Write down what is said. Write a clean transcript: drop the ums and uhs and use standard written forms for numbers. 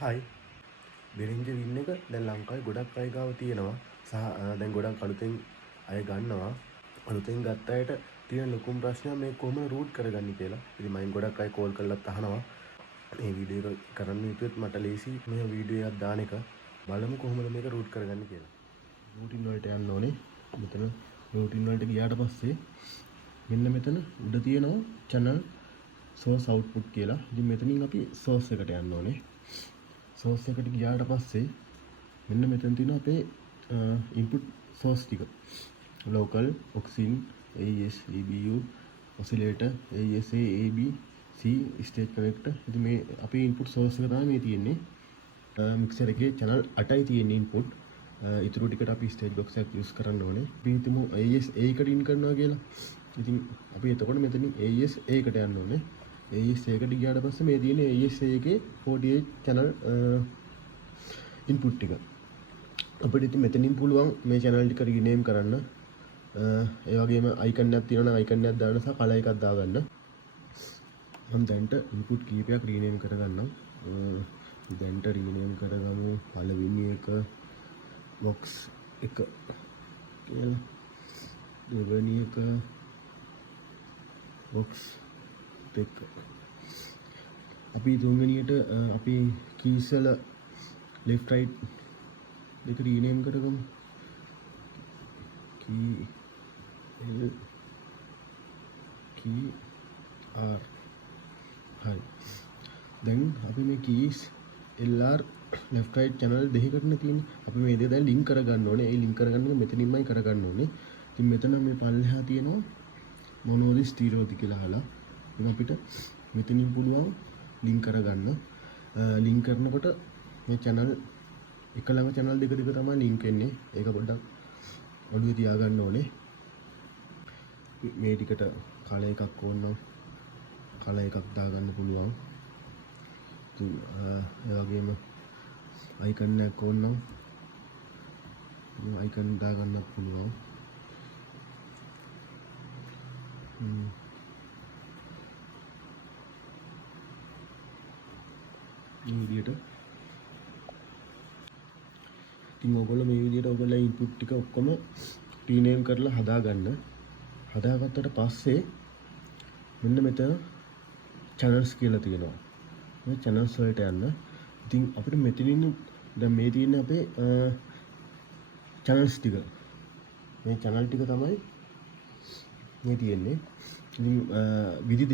හයි බිරිංජ වින්න එක දැන් ලංකාවේ ගොඩක් අය ගාව තියෙනවා සහ දැන් ගොඩක් අලුතෙන් අය ගන්නවා අලුතෙන් ගත්ත අයට තියෙන ලොකුම ප්‍රශ්නය මේ කොහොමද රූට් කරගන්නේ කියලා. ඉතින් මයින් ගොඩක් අය කෝල් කරලාත් අහනවා මේ වීඩියෝ එක කරන්න හිතුවෙත් මට ලේසි මේ වීඩියෝ එකක් දාන එක. බලමු කොහොමද මේක රූට් කරගන්නේ කියලා. රූටින් වලට යන්න ඕනේ. මෙතන රූටින් වලට ගියාට පස්සේ මෙන්න මෙතන උඩ තියෙනවා channel source output කියලා. ඉතින් මෙතනින් අපි source එකට යන්න ඕනේ. source එකට ගියාට පස්සේ මෙන්න මෙතන තියෙනවා අපේ input source ටික. local auxin AES EBU oscillator ASA AB C stage connector. ඉතින් මේ අපේ input source එක තමයි මේ තියෙන්නේ. mixer එකේ channel 8යි තියෙන්නේ input. ඉතුරු ටිකට අපි stage box එකක් use කරන්න ඕනේ. අපි හිතමු AES A එකට in කරනවා කියලා. ඉතින් අපි එතකොට මෙතනින් AES A එකට යන්න ඕනේ. AES A එකට ගියාට පස්සේ මේ තියෙන AES A එකේ 48 channel input ටික. අපිට ඉතින් මෙතනින් පුළුවන් මේ channel ටික rename කරන්න. ඒ වගේම icon එකක් තියෙනවා නම් icon එකක් දාන්න සහ color එකක් දාගන්න. මම දැන්ට input කීපයක් rename කරගන්නම්. දැන්ට rename කරගමු පළවෙනි එක box 1 කියලා. දෙවෙනි එක box 2. අපි තුන්වෙනියට අපි keys වල left right දෙක rename කරගමු. key L key R. හරි. දැන් අපි මේ keys LR left right channel දෙකකටනේ තියෙන්නේ. අපි මේ දෙක දැන් link කරගන්න ඕනේ. ඒ link කරගන්න එක මෙතනින්මයි කරගන්න ඕනේ. ඉතින් මෙතන මේ පල්ලෙහා තියෙනවා මොනෝද ස්ටීරියෝද කියලා අහලා. ඉතින් අපිට මෙතනින් පුළුවන් link කරගන්න. link කරනකොට මේ channel එක ළඟ channel දෙක තමයි link වෙන්නේ. ඒක පොඩ්ඩක් ඔළුවේ තියාගන්න ඕනේ. මේ ටිකට color එකක් ඕන නම් color එකක් දාගන්න පුළුවන්. ඉතින් ඒ වගේම icon එකක් ඕන නම් icon දාගන්නත් පුළුවන්. මේ විදිහට ඉතින් ඔයගොල්ලෝ මේ විදිහට ඔයගොල්ලෝ ඉන්පුට් ටික ඔක්කොම රීනේම් කරලා හදාගන්න. හදාගත්තට පස්සේ මෙන්න මෙතන channels කියලා තියෙනවා. මේ channels වලට යන්න. ඉතින් අපිට මෙතනින් දැන් මේ තියෙන්නේ අපේ channels ටික. මේ channel ටික තමයි මේ තියෙන්නේ. ඉතින් විදි